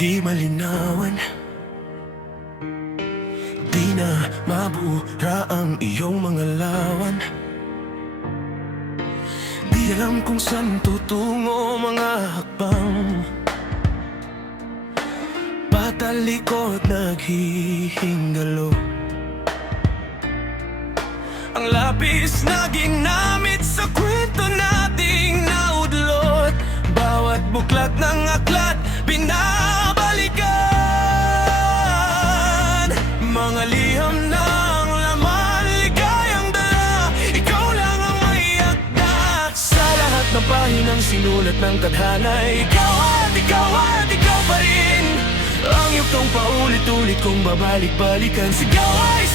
Di malinawan, di na mabura ang iyong mga lawan. Di alam kung saan tutungo mga hakbang, patalikod naghihingalo. Ang labis na ginamit sa kwento nating naudlot, bawat buklat ng aklat binabalikan. Mga liham ng laman, ligayang dala, ikaw lang ang maiakda. Sa lahat ng pahinang sinulat ng tadhana, ikaw at ikaw pa rin. Ang yuktong paulit-ulit kong babalik-balikan, sigaw ay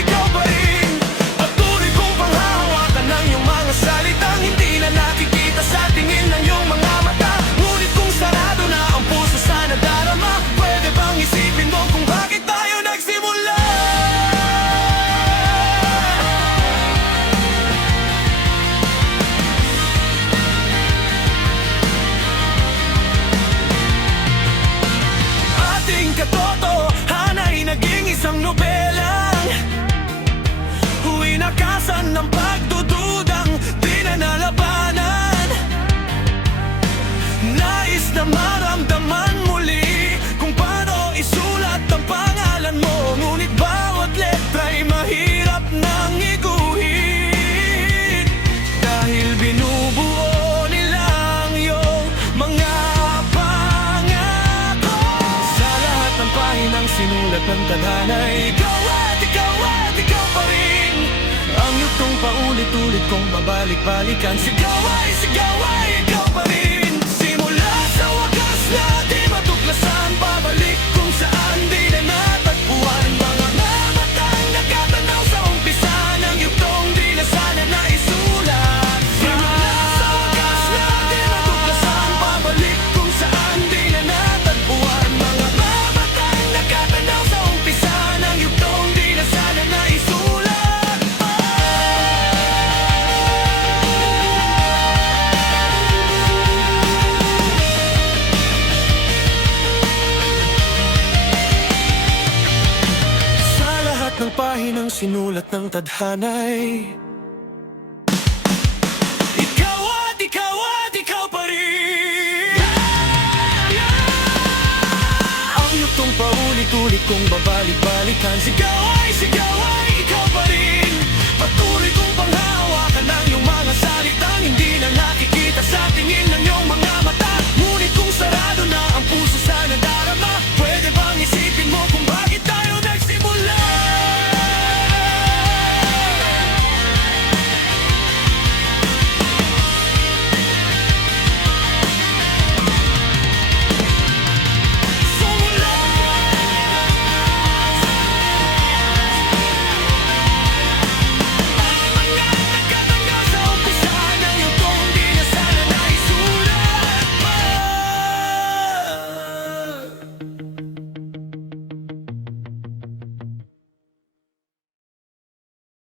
ikaw pa rin. Patuloy kong panghahawakan ng iyong mga salitang hindi na nakikita sa tingin ng iyong mga mata. Ngunit kung sarado na ang puso sa nadarama, pwede bang isipin mo kung bakit tayo nagsimula? Ating katotohanan ay naging isang nobelang huwinakasan ng pagdududang di na nalabanan. Nais na maramdaman muli kung paano isulat ang pangalan mo, ngunit bawat letra'y mahirap nang iguhit, dahil binubuo nilang iyong mga pangako. Sa lahat ng pahinang sinulat ng tadhana, ikaw at ikaw pa rin. Ang yuktong paulit-ulit kong babalik-balikan, sigaw ay ikaw pa rin. Simula sa wakas na di matuklasan, pabalik kung saan di na natagpuan. Mga namatang nakatanaw sa umpisa ng yuktong di na sana naisulat. Simula sa wakas na di matuklasan, pabalik kung saan di na natagpuan. Mga namatang nakatanaw sa umpisa ng yuktong di na sana naisulat. Sa lahat ng pahinang sinulat ng tadhana'y ikaw at ikaw pa rin. Ang yuktong paulit-ulit kong babalik-balikan, sigaw ay ikaw pa rin. Patuloy kong panghahawakan ng iyong mga salitang hindi na